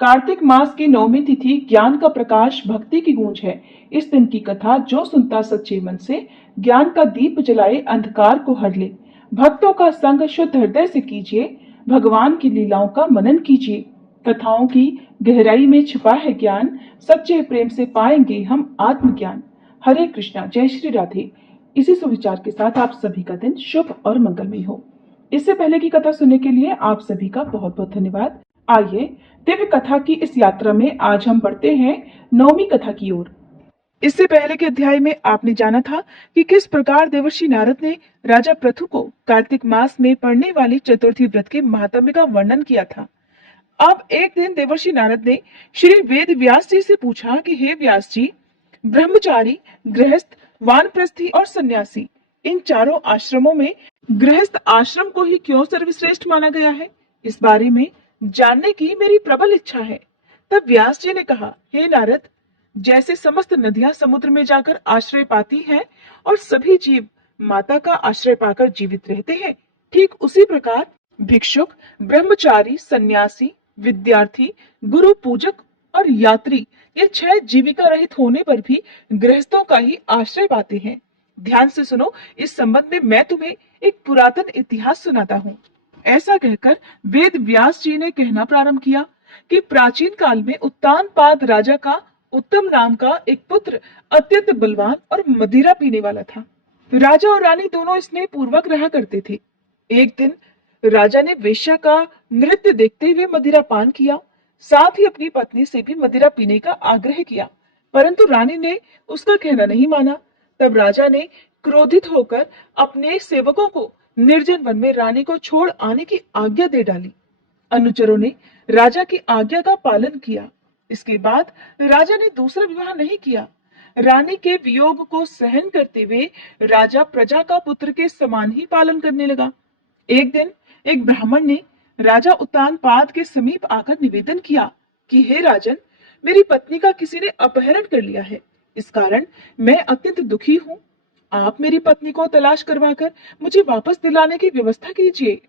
कार्तिक मास की नौमी तिथि ज्ञान का प्रकाश, भक्ति की गूंज है। इस दिन की कथा जो सुनता सच्चे मन से, ज्ञान का दीप जलाए अंधकार को हर ले। भक्तों का संग शुद्ध हृदय से कीजिए, भगवान की लीलाओं का मनन कीजिए। कथाओं की गहराई में छिपा है ज्ञान, सच्चे प्रेम से पाएंगे हम आत्मज्ञान। हरे कृष्णा, जय श्री राधे। इसी सुविचार के साथ आप सभी का दिन शुभ और मंगलमय हो। इससे पहले की कथा सुनने के लिए आप सभी का बहुत बहुत धन्यवाद। आइए दिव्य कथा की इस यात्रा में आज हम बढ़ते हैं नौवीं कथा की ओर। इससे पहले के अध्याय में आपने जाना था कि किस प्रकार देवर्षि नारद ने राजा पृथु को कार्तिक मास में पड़ने वाली चतुर्थी व्रत के महात्म्य का वर्णन किया था। अब एक दिन देवर्षि नारद ने श्री वेद व्यास जी से पूछा कि हे व्यास जी, ब्रह्मचारी, गृहस्थ, वानप्रस्थी और सन्यासी, इन चारों आश्रमों में गृहस्थ आश्रम को ही क्यों सर्वश्रेष्ठ माना गया है? इस बारे में जानने की मेरी प्रबल इच्छा है। तब व्यास जी ने कहा, हे नारद, जैसे समस्त नदियां समुद्र में जाकर आश्रय पाती हैं और सभी जीव माता का आश्रय पाकर जीवित रहते हैं, ठीक उसी प्रकार भिक्षुक, ब्रह्मचारी, सन्यासी, विद्यार्थी, गुरु पूजक और यात्री, ये 6 जीविका रहित होने पर भी गृहस्थों का ही आश्रय पाते हैं। ध्यान से सुनो, इस संबंध में मैं तुम्हें एक पुरातन इतिहास सुनाता हूँ। ऐसा कहकर वेद व्यास जी ने कहना प्रारंभ किया कि प्राचीन काल में उत्तानपाद राजा का उत्तम नाम का एक पुत्र अत्यंत बलवान और मदिरा पीने वाला था। राजा और रानी दोनों स्नेह पूर्वक रहा करते थे। एक दिन राजा ने वेश्या का नृत्य देखते हुए मदिरा पान किया, साथ ही अपनी पत्नी से भी मदिरा पीने का आग्रह किया, परंतु रानी ने उसका कहना नहीं माना। तब राजा ने क्रोधित होकर अपने सेवकों को निर्जन वन में रानी को छोड़ आने की आज्ञा दे डाली। अनुचरों ने राजा की आज्ञा का पालन किया। इसके बाद राजा ने दूसरा विवाह नहीं किया। रानी के वियोग को सहन करते हुए राजा प्रजा का पुत्र के समान ही पालन करने लगा। एक दिन एक ब्राह्मण ने राजा उत्तानपाद के समीप आकर निवेदन किया कि हे राजन, मेरी पत्नी का किसी ने अपहरण कर लिया है। इस कारण मैं अत्यंत दुखी हूँ। आप मेरी पत्नी को तलाश करवाकर मुझे वापस दिलाने की व्यवस्था कीजिए।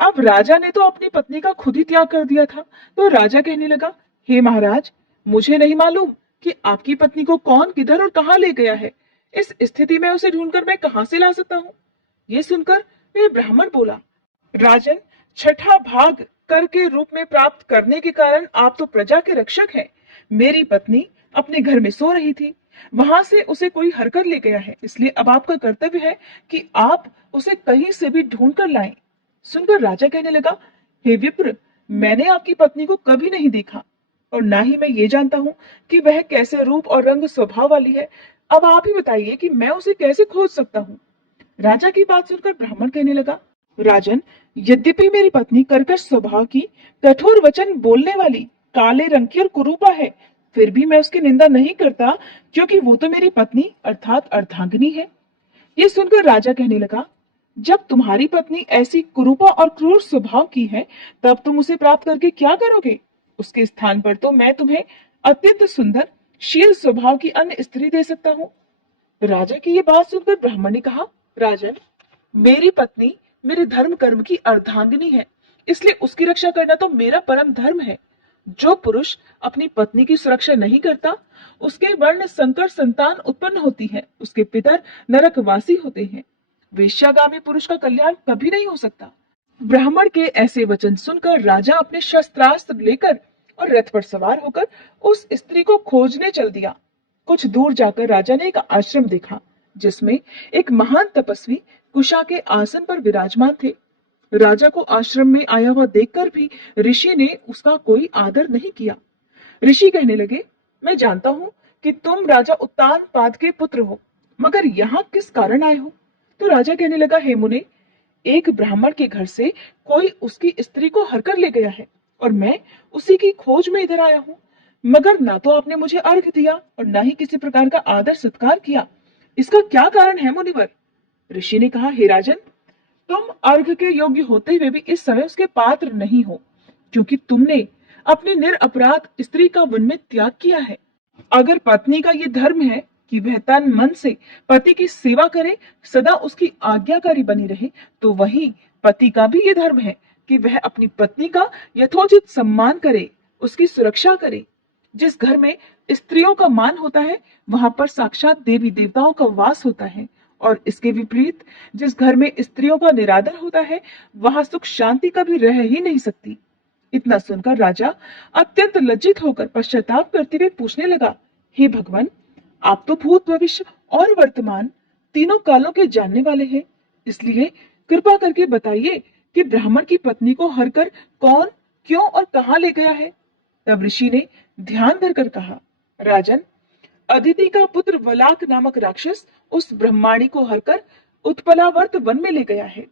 अब राजा ने तो अपनी पत्नी का खुद ही त्याग कर दिया था, तो राजा कहने लगा, हे महाराज, मुझे नहीं मालूम कि आपकी पत्नी को कौन, किधर और कहाँ ले गया है। इस स्थिति में उसे ढूंढकर मैं कहाँ से ला सकता हूँ? ये सुनकर वह ब्राह्मण बोला, राजन, छठा भाग कर के रूप में प्राप्त करने के कारण आप तो प्रजा के रक्षक हैं। मेरी पत्नी अपने घर में सो रही थी, वहां से उसे कोई हरकर ले गया है, इसलिए अब आपका कर्तव्य है कि आप उसे कहीं से भी ढूंढ कर लाएं। सुनकर राजा कहने लगा, हे विप्र, मैंने आपकी पत्नी को कभी नहीं देखा और ना ही मैं ये जानता हूँ कि वह कैसे रूप और रंग स्वभाव वाली है। अब आप ही बताइए कि मैं उसे कैसे खोज सकता हूँ? राजा की बात सुनकर ब्राह्मण कहने लगा, राजन, यद्यपि मेरी पत्नी कर्कश स्वभाव की, कठोर वचन बोलने वाली, काले रंग की और कुरूपा है, फिर भी मैं उसकी निंदा नहीं करता, क्योंकि वो तो मेरी पत्नी अर्थात अर्धांगिनी है। ये सुनकर राजा कहने लगा, जब तुम्हारी पत्नी ऐसी कुरूपा और क्रूर स्वभाव की है, तब तुम उसे प्राप्त करके क्या करोगे? उसके स्थान पर तो मैं तुम्हें अत्यंत सुंदर, शील स्वभाव की अन्य स्त्री दे सकता हूँ। राजा की ये बात सुनकर ब्राह्मण ने कहा, राजन, मेरी पत्नी मेरे धर्म कर्म की अर्धांगिनी है, इसलिए उसकी रक्षा करना तो मेरा परम धर्म है। जो पुरुष अपनी पत्नी की सुरक्षा नहीं करता, उसके वर्ण संकर संतान उत्पन्न होती है, उसके पितर नरकवासी होते हैं। वेश्यागामी पुरुष का कल्याण कभी नहीं हो सकता। ब्राह्मण के ऐसे वचन सुनकर राजा अपने शस्त्रास्त्र लेकर और रथ पर सवार होकर उस स्त्री को खोजने चल दिया। कुछ दूर जाकर राजा ने एक आश्रम देखा, जिसमें एक महान तपस्वी कुशा के आसन पर विराजमान थे। राजा को आश्रम में आया हुआ देखकर भी ऋषि ने उसका कोई आदर नहीं किया। ऋषि कहने लगे, मैं जानता हूँ कि तुम राजा उत्तानपाद के पुत्र हो, मगर यहाँ किस कारण आए हो? तो राजा कहने लगा, हे मुने, एक ब्राह्मण के घर से कोई उसकी स्त्री को हरकर ले गया है और मैं उसी की खोज में इधर आया हूँ, मगर ना तो आपने मुझे अर्घ दिया और ना ही किसी प्रकार का आदर सत्कार किया। इसका क्या कारण है मुनिवर? ऋषि ने कहा, हे राजन, तुम अर्घ के योग्य होते हुए भी इस समय उसके पात्र नहीं हो, क्योंकि तुमने अपनी निरपराध स्त्री का वन में त्याग किया है। अगर पत्नी का ये धर्म है कि वह तन मन से पति की सेवा करे, सदा उसकी आज्ञाकारी बनी रहे, तो वही पति का भी ये धर्म है कि वह अपनी पत्नी का यथोचित सम्मान करे, उसकी सुरक्षा करे। जिस घर में स्त्रियों का मान होता है वहां पर साक्षात देवी देवताओं का वास होता है, और इसके विपरीत जिस घर में स्त्रियों का निरादर होता है वहां सुख शांति कभी रह ही नहीं सकती। इतना सुनकर राजा अत्यंत लज्जित होकर पश्चाताप करते हुए पूछने लगा, हे भगवान, आप तो भूत भविष्य और वर्तमान तीनों कालों के जानने वाले हैं, इसलिए कृपा करके बताइए कि ब्राह्मण की पत्नी को हरकर कौन, क्यों और कहां ले गया है। तब ऋषि ने ध्यान धरकर कहा, राजन, अदिति का पुत्र वलाक नामक राक्षस उस ब्रह्माणी को हरकर उत्पलावर्त वन में ले गया है।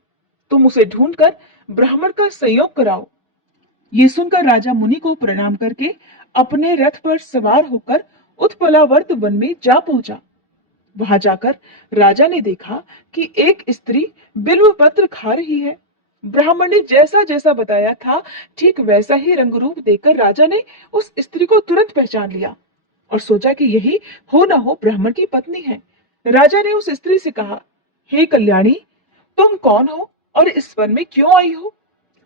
तुम उसे ढूंढकर ब्राह्मण का संयोग कराओ। ये सुनकर राजा मुनि को प्रणाम करके अपने रथ पर सवार होकर उत्पलावर्त वन में जा पहुंचा। वहां जाकर राजा ने देखा कि एक स्त्री बिल्व पत्र खा रही है। ब्राह्मण ने जैसा जैसा बताया था ठीक वैसा ही रंग रूप देखकर राजा ने उस स्त्री को तुरंत पहचान लिया और सोचा कि यही हो ना हो ब्राह्मण की पत्नी है। राजा ने उस स्त्री से कहा, हे कल्याणी, तुम कौन हो और इस वन में क्यों आई हो?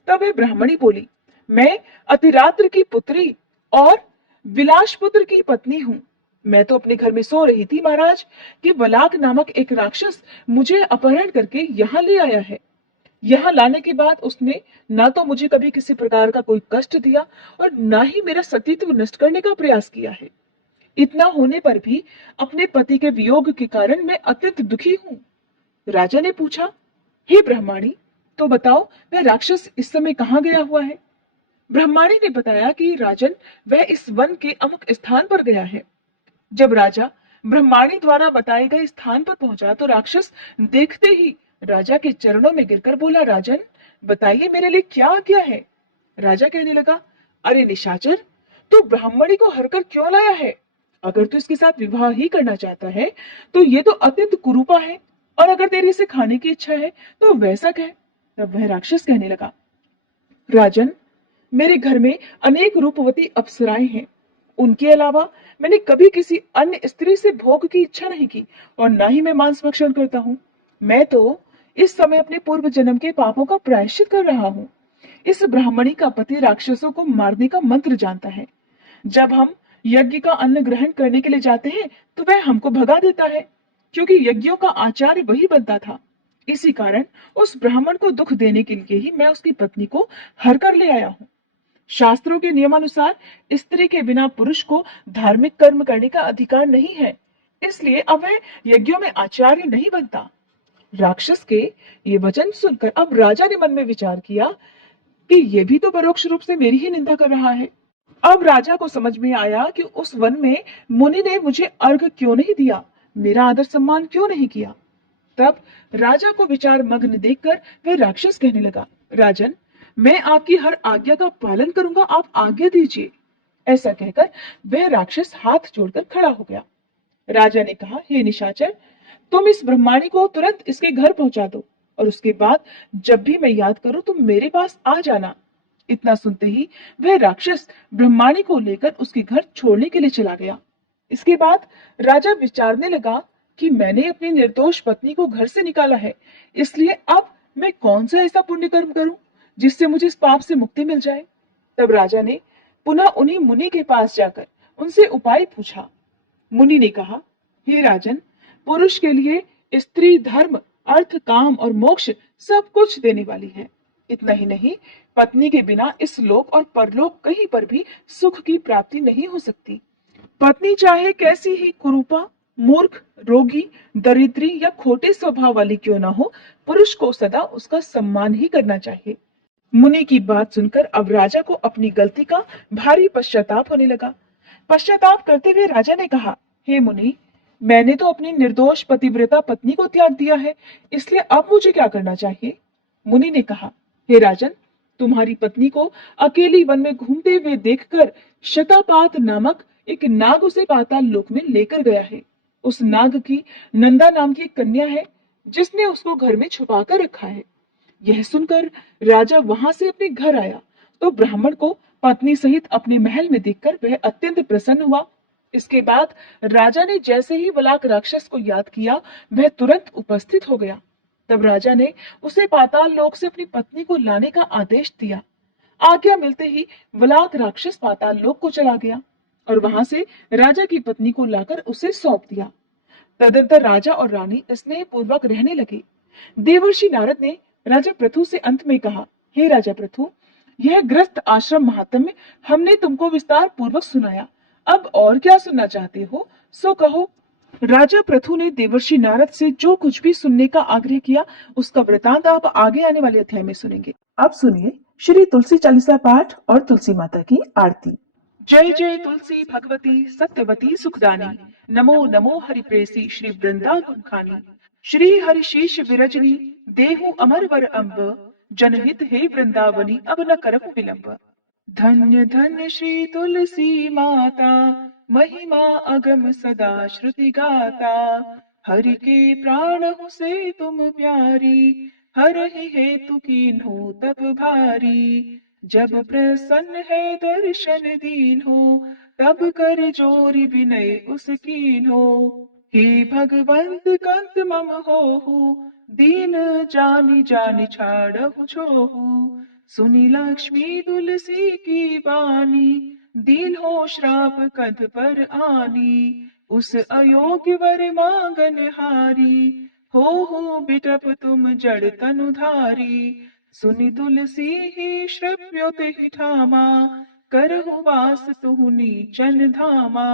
तब वह ब्राह्मणी बोली, मैं अतिरात्र की पुत्री और विलास पुत्र की पत्नी हूँ। मैं तो अपने घर में सो रही थी महाराज कि वलाक नामक एक राक्षस मुझे अपहरण करके यहाँ ले आया है। यहाँ लाने के बाद उसने ना तो मुझे कभी किसी प्रकार का कोई कष्ट दिया और ना ही मेरा सतीत्व नष्ट करने का प्रयास किया है। इतना होने पर भी अपने पति के वियोग के कारण मैं अत्यंत दुखी हूँ। राजा ने पूछा, हे ब्रह्माणी, तो बताओ वह राक्षस इस समय कहाँ गया हुआ है? ब्रह्माणी ने बताया कि राजन, वह इस वन के अमुक स्थान पर गया है। जब राजा ब्रह्माणी द्वारा बताए गए स्थान पर पहुंचा तो राक्षस देखते ही राजा के चरणों में गिरकर बोला, राजन, बताइए मेरे लिए क्या आज्ञा है? राजा कहने लगा, अरे निशाचर, तू ब्राह्मणी को हरकर क्यों लाया है? अगर तू इसके साथ विवाह ही करना चाहता है तो ये तो अत्यंत कुरूपा है, और अगर तेरी इसे खाने की इच्छा है तो वैसा कह। तब वह राक्षस कहने लगा, राजन, मेरे घर में अनेक रूपवती अप्सराएं हैं। उनके अलावा मैंने कभी किसी अन्य स्त्री से भोग की इच्छा नहीं की और ना ही मैं मांस भक्षण करता हूँ। मैं तो इस समय अपने पूर्व जन्म के पापों का प्रायश्चित कर रहा हूँ। इस ब्राह्मणी का पति राक्षसों को मारने का मंत्र जानता है। जब हम यज्ञ का अन्न ग्रहण करने के लिए जाते हैं तो वह हमको भगा देता है, क्योंकि यज्ञों का आचार्य वही बनता था। इसी कारण उस ब्राह्मण को दुख देने के लिए ही मैं उसकी पत्नी को हर कर ले आया हूँ। शास्त्रों के नियमानुसार स्त्री के बिना पुरुष को धार्मिक कर्म करने का अधिकार नहीं है, इसलिए अब वह यज्ञों में आचार्य नहीं बनता। राक्षस के ये वचन सुनकर अब राजा ने मन में विचार किया कि ये भी तो परोक्ष रूप से मेरी ही निंदा कर रहा है। अब राजा को समझ में आया कि उस वन में मुनि ने मुझे अर्घ क्यों नहीं दिया, मेरा आदर सम्मान क्यों नहीं किया। तब राजा को विचार मग्न देखकर वह राक्षस कहने लगा, राजन, मैं आपकी हर आज्ञा का पालन करूंगा, आप आज्ञा दीजिए। ऐसा कहकर वह राक्षस हाथ जोड़कर खड़ा हो गया। राजा ने कहा, हे निशाचर, तुम इस ब्रह्माणी को तुरंत इसके घर पहुंचा दो और उसके बाद जब भी मैं याद करूं तुम मेरे पास आ जाना। इतना सुनते ही वह राक्षस ब्रह्माणी को लेकर उसके घर छोड़ने के लिए चला गया। इसके बाद राजा विचारने लगा कि मैंने अपनी निर्दोष पत्नी को घर से निकाला है, इसलिए अब मैं कौन सा ऐसा पुण्य कर्म करूं जिससे मुझे इस पाप से मुक्ति मिल जाए। तब राजा ने पुनः उन्हीं मुनि के पास जाकर उनसे उपाय पूछा। मुनि ने कहा, हे राजन, पुरुष के लिए स्त्री धर्म, अर्थ, काम और मोक्ष सब कुछ देने वाली है। इतना ही नहीं, पत्नी के बिना इस लोक और परलोक कहीं पर भी सुख की प्राप्ति नहीं हो सकती। पत्नी चाहे कैसी ही कुरूपा, मूर्ख, रोगी, दरिद्री या खोटे स्वभाव वाली क्यों ना हो, पुरुष को सदा उसका सम्मान ही करना चाहिए। मुनि की बात सुनकर अब राजा को अपनी गलती का भारी पश्चाताप होने लगा। पश्चाताप करते हुए राजा ने कहा, हे मुनि, मैंने तो अपनी निर्दोष पतिव्रता पत्नी को त्याग दिया है, इसलिए अब मुझे क्या करना चाहिए? मुनि ने कहा, हे राजन, तुम्हारी पत्नी को अकेली वन में घूमते हुए देखकर शतापात नामक एक नाग उसे पाताल लोक में लेकर गया है। उस नाग की नंदा नाम की एक कन्या है जिसने उसको घर में छुपा कर रखा है। यह सुनकर राजा वहां से अपने घर आया तो ब्राह्मण को पत्नी सहित अपने महल में देखकर वह अत्यंत प्रसन्न हुआ। इसके बाद राजा ने जैसे ही वलाक राक्षस को याद किया वह तुरंत उपस्थित हो गया। तब राजा ने उसे पाताल लोक से अपनी पत्नी को लाने का आदेश दिया। आज्ञा मिलते ही वलाक राक्षस पाताल लोक को चला गया और वहां से राजा की पत्नी को लाकर उसे सौंप दिया। तदंतर राजा और रानी स्नेह पूर्वक रहने लगे। देवर्षि नारद ने राजा पृथु से अंत में कहा, हे राजा पृथु, यह ग्रस्त आश्रम महात्म्य हमने तुमको विस्तार पूर्वक सुनाया। अब और क्या सुनना चाहते हो सो कहो। राजा पृथु ने देवर्षि नारद से जो कुछ भी सुनने का आग्रह किया उसका वृतांत आप आगे आने वाले अध्याय में सुनेंगे। अब सुनिए श्री तुलसी चालीसा पाठ और तुलसी माता की आरती। जय जय तुलसी भगवती सत्यवती सुखदानी, नमो नमो हरिप्रेसी श्री वृंदा गुणखानी। श्री हरिशीष विरजनी देहु अमर वर अम्ब, जनहित हे वृंदावनी अब न करहु विलंब। धन्य धन्य श्री तुलसी माता, महिमा अगम सदा श्रुति गाता। हरि के प्राण हो से तुम प्यारी, हर ही हेतु कीन्हो तप भारी। जब प्रसन्न है दर्शन दीन्हो, तब कर जोरी विनय उस कीन्हो। हे भगवंत कंत मम होहु, दीन जानि जानि छाड़हु छोहु। सुनी लक्ष्मी तुलसी की बानी, दीन हो श्राप कध पर आनी। उस अयोग्य वर मांगन हारी, हो बिटप तुम जड़ तनुधारी। सुनि तुलसी ही श्रव्योत ही ठामा, करहु वास तुहु नीचन धामा।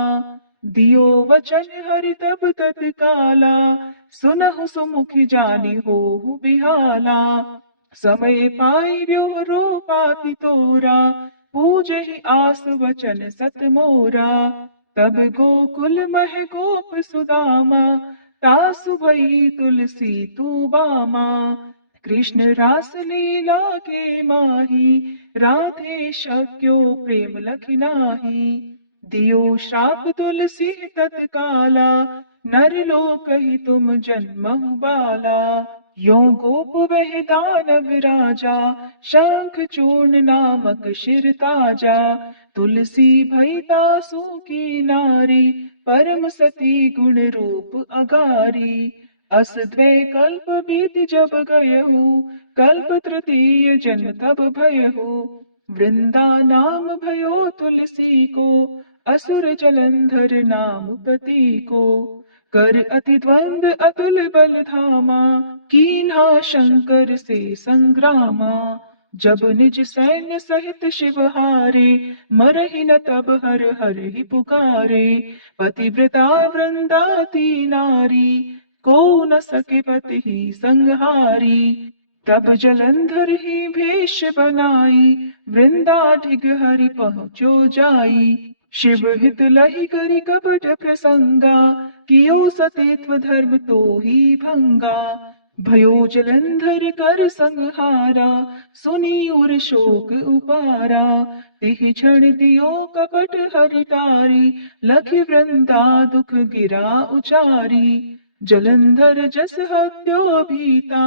दियो वचन हरि तब तत्काला, सुनहु सुमुखि जानि होहु बिहाला। समय पाई व्योह रूपाति तोरा, पूजहि आस वचन सत मोरा। तब गोकुल मह गोप सुदामा, तासु भई तुलसी तू बामा। कृष्ण रास लीला के माही, राधे शक्यो प्रेम लखि नाही। दियो श्राप तुलसी तत्काला, नर लोक ही तुम जन्महु बाला। यो गोप वह दानव राजा, शंख चूर्ण नामक शिर ताजा। तुलसी भई तासु की नारी, परम सती गुण रूप अगारी। अस द्वै कल्प बीत जब गयहु, कल्प तृतीय जन्म तब भयहु। वृंदा नाम भयो तुलसी को, असुर जलंधर नाम पति को। कर अति द्वंद अतुल बल धामा, कीन्हा शंकर से संग्रामा। जब निज सैन्य सहित शिव हारे, मरहि न तब हर हर ही पुकारे। पतिव्रता वृंदाती नारी, को न सके पति ही संहारी। तब जलंधर ही भेष बनाई, वृंदा ढिग हरि पहुँचो जाई। शिव हित लहि करि कपट प्रसंगा, कियो सतीत्व धर्म तो ही भंगा। भयो जलंधर कर संहारा, सुनी उर शोक उपारा। तिहि क्षण दियो कपट हरि टारी, लखि वृंदा दुख गिरा उचारी। जलंधर जस हत्यो भीता,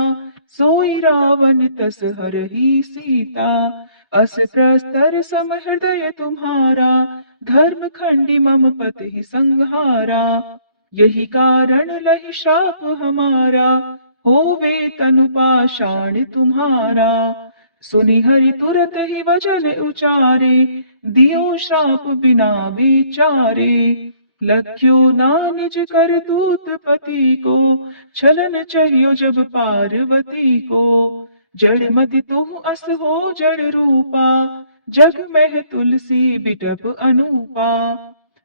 सोई रावण तस हरहि सीता। अस प्रस्तर सम हृदय तुम्हारा, धर्म खंडी मम पति संहारा। यही कारण लहि श्राप हमारा, होवे तनु पाषाण तुम्हारा। सुनि हरि तुरत ही वचन उचारे, दियो श्राप बिना विचारे। लख्यो ना निज कर दूत पति को, छलन चढ़ियो जब पार्वती को। जड़ मति तुह अस हो जड़ रूपा, जग में तुलसी बिटप अनूपा।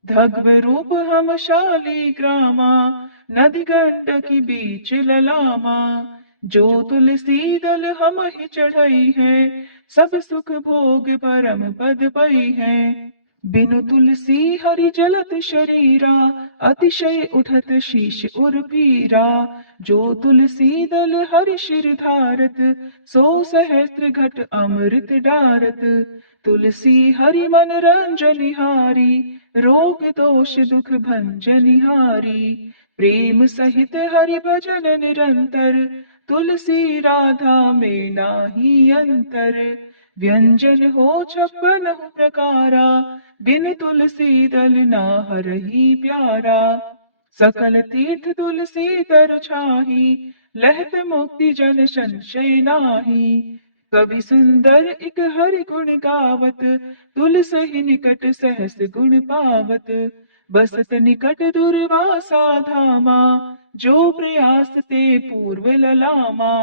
धग्व रूप हम शाली ग्रामा, नदी गंडकी बीच ललामा। जो तुलसी दल हम ही चढ़ई है, सब सुख भोग परम पद पई है। बिनु तुलसी हरि जलत शरीरा, अतिशय उठत शीश उर पीरा। जो तुलसी दल हरि शिर धारत, सो सहस्त्र घट अमृत डारत। तुलसी हरि मन रंजनिहारी, रोग दोष दुख भंजनिहारी। प्रेम सहित हरि भजन निरंतर, तुलसी राधा में नाही अंतर। व्यंजन हो छप्पन प्रकारा, बिन तुलसी दल ना हरहि प्यारा। सकल तीर्थ तुलसी तर छाही, लहत मुक्ति जन संशय नाही। कवि सुंदर एक हरि गुण गावत, तुलसहि निकट सहस गुण पावत। बसत निकट दुर्वासा धामा, जो प्रयास ते पूर्व ललामा।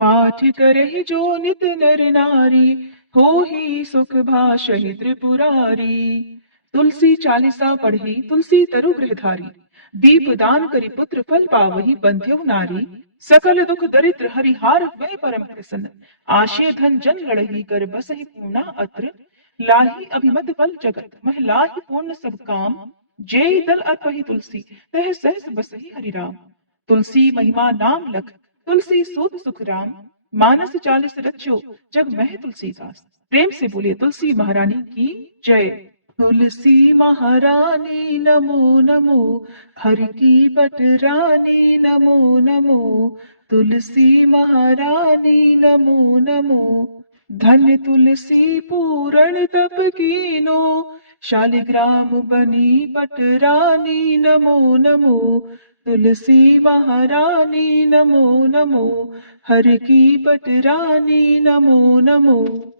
पाठ करहि जो नित नर नारी, हो ही सुख भाषहि त्रिपुरारी। तुलसी चालीसा पढ़ी तुलसी तरु गृहधारी, दीप दान करि पुत्र फल पावहि बंध्यो नारी। सकल दुख दरिद्र हरिहार वै परम प्रसन्न, आशय धन जन लड़ही कर बसहि पूर्णा अत्र। लाही अभिमत फल जगत मह लाही पूर्ण सब काम, जेहि दल अर्पहि तुलसी तह सहस बसहि हरि राम। तुलसी महिमा नाम लख, तुलसी सूत सुख राम। मानस चालीस रचो जग मह तुलसीदास। प्रेम से बोलिए तुलसी महारानी की जय। तुलसी महारानी नमो नमो, हर की पटरानी नमो नमो। तुलसी महारानी नमो नमो, धन्य तुलसी पूरण तप कीनो। शालिग्राम बनी पटरानी नमो नमो। तुलसी महारानी नमो नमो, हर की पटरानी नमो नमो।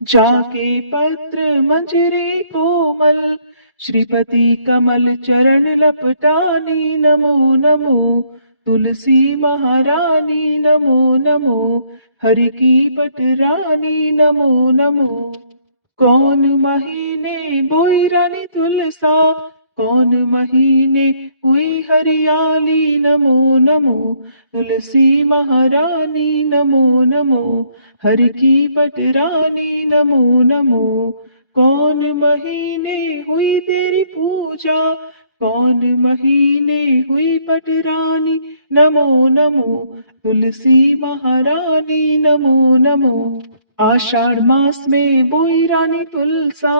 जाके पत्र मंजरी कोमल, श्रीपति कमल चरण लपटानी नमो नमो। तुलसी महारानी नमो नमो, हरि की पटरानी नमो नमो। कौन महीने बोई रानी तुलसा, कौन महीने हुई हरियाली नमो नमो। तुलसी महारानी नमो नमो, हर की पटरानी नमो नमो। कौन महीने हुई तेरी पूजा, कौन महीने हुई पटरानी नमो नमो। तुलसी महारानी नमो नमो। आषाढ़ मास में बोई रानी तुलसा,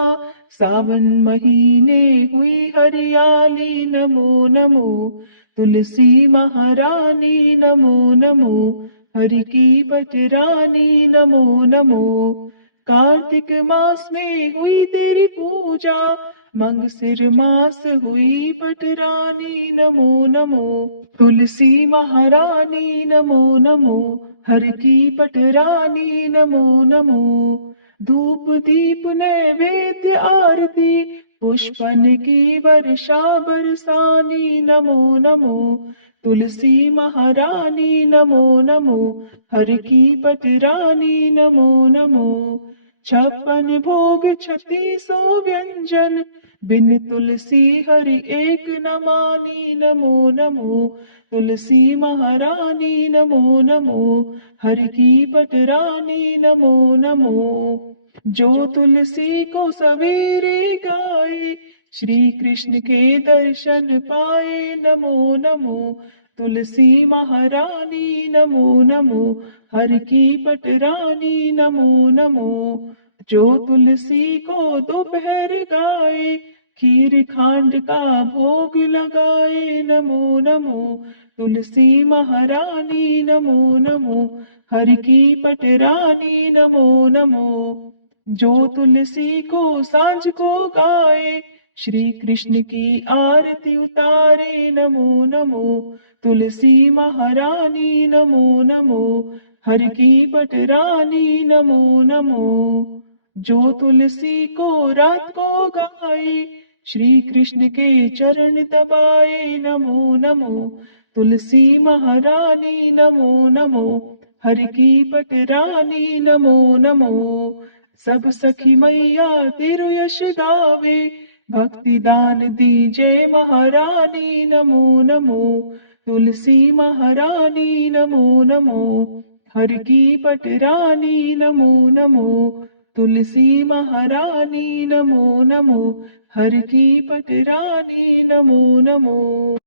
सावन महीने हुई हरियाली नमो नमो। तुलसी महारानी नमो नमो, हरि की पटरानी नमो नमो। कार्तिक मास में हुई तेरी पूजा, मंगसिर मास हुई पटरानी नमो नमो। तुलसी महारानी नमो नमो, हर की पटरानी नमो नमो। धूप दीप नैवेद्य आरती, पुष्पन की वर्षा बरसानी नमो नमो। तुलसी महारानी नमो नमो, हर की पटरानी नमो नमो। छप्पन भोग छत्तीसो व्यंजन, बिन तुलसी हरि एक न मानी नमो नमो। तुलसी महारानी नमो नमो, हरि की पटरानी नमो नमो। जो तुलसी को सवेरे गाए, श्री कृष्ण के दर्शन पाए नमो नमो। तुलसी महारानी नमो नमो, हर की पटरानी नमो नमो। जो तुलसी को दोपहर गाए, खीर खांड का भोग लगाए नमो नमो। तुलसी महारानी नमो नमो, हर की पटरानी नमो नमो। जो तुलसी को सांझ को गाए, श्री कृष्ण की आरती उतारे नमो नमो। तुलसी महारानी नमो नमो, हर की पटरानी नमो नमो। जो तुलसी को रात को गाए, श्री कृष्ण के चरण दबाए नमो नमो। तुलसी महारानी नमो नमो, हर की पटरानी नमो नमो। सब सखी मैया तेरु यश गावे, भक्ति दान दीजे महारानी नमो नमो। तुलसी महारानी नमो नमो, हर की पटरानी नमो नमो। तुलसी महारानी नमो नमो, हर की पटरानी नमो नमो।